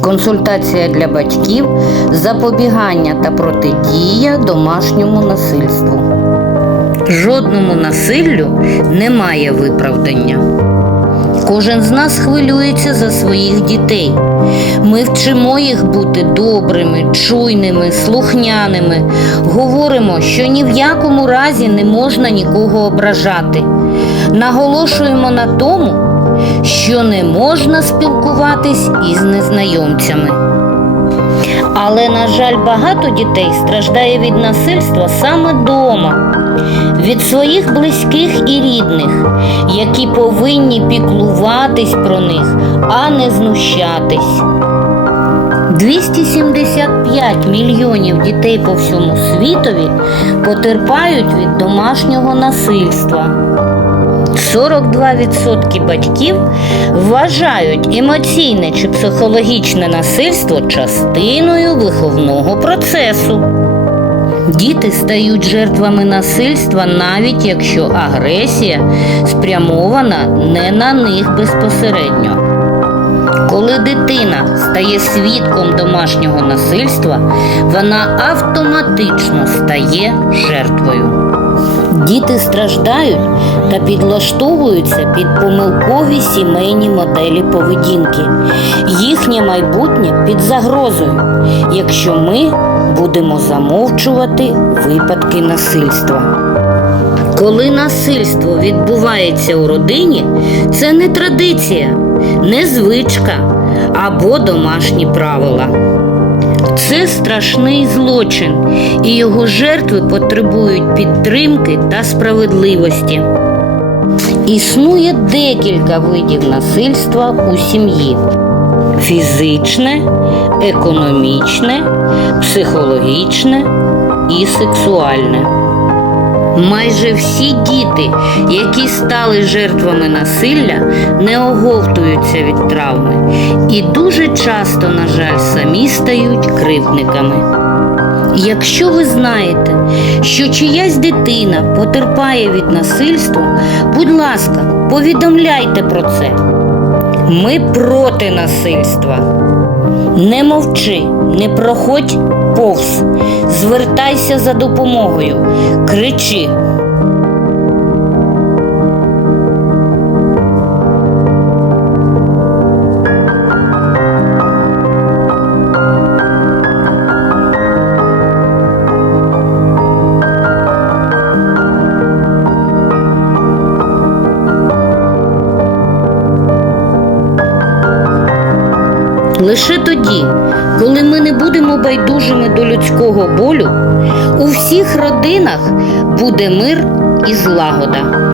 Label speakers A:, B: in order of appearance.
A: консультація для батьків, запобігання та протидія домашньому насильству. Жодному насиллю немає виправдання. Кожен з нас хвилюється за своїх дітей. Ми вчимо їх бути добрими, чуйними, слухняними. Говоримо, що ні в якому разі не можна нікого ображати. Наголошуємо на тому, що не можна спілкуватись із незнайомцями. Але, на жаль, багато дітей страждає від насильства саме вдома, від своїх близьких і рідних, які повинні піклуватись про них, а не знущатись. 275 мільйонів дітей по всьому світові потерпають від домашнього насильства. 42% батьків вважають емоційне чи психологічне насильство частиною виховного процесу. Діти стають жертвами насильства, навіть якщо агресія спрямована не на них безпосередньо. Коли дитина стає свідком домашнього насильства, вона автоматично стає жертвою. Діти страждають та підлаштовуються під помилкові сімейні моделі поведінки. Їхнє майбутнє під загрозою, якщо ми будемо замовчувати випадки насильства. Коли насильство відбувається у родині, це не традиція, не звичка або домашні правила. Це страшний злочин, і його жертви потребують підтримки та справедливості. Існує декілька видів насильства у сім'ї: фізичне, економічне, психологічне і сексуальне. Майже всі діти, які стали жертвами насилля, не оговтуються від травми і дуже часто, на жаль, самі стають кривдниками. Якщо ви знаєте, що чиясь дитина потерпає від насильства, будь ласка, повідомляйте про це. Ми проти насильства. Не мовчи, не проходь повз, звертайся за допомогою, кричи. Лише тоді, коли ми не будемо байдужими до людського болю, у всіх родинах буде мир і злагода.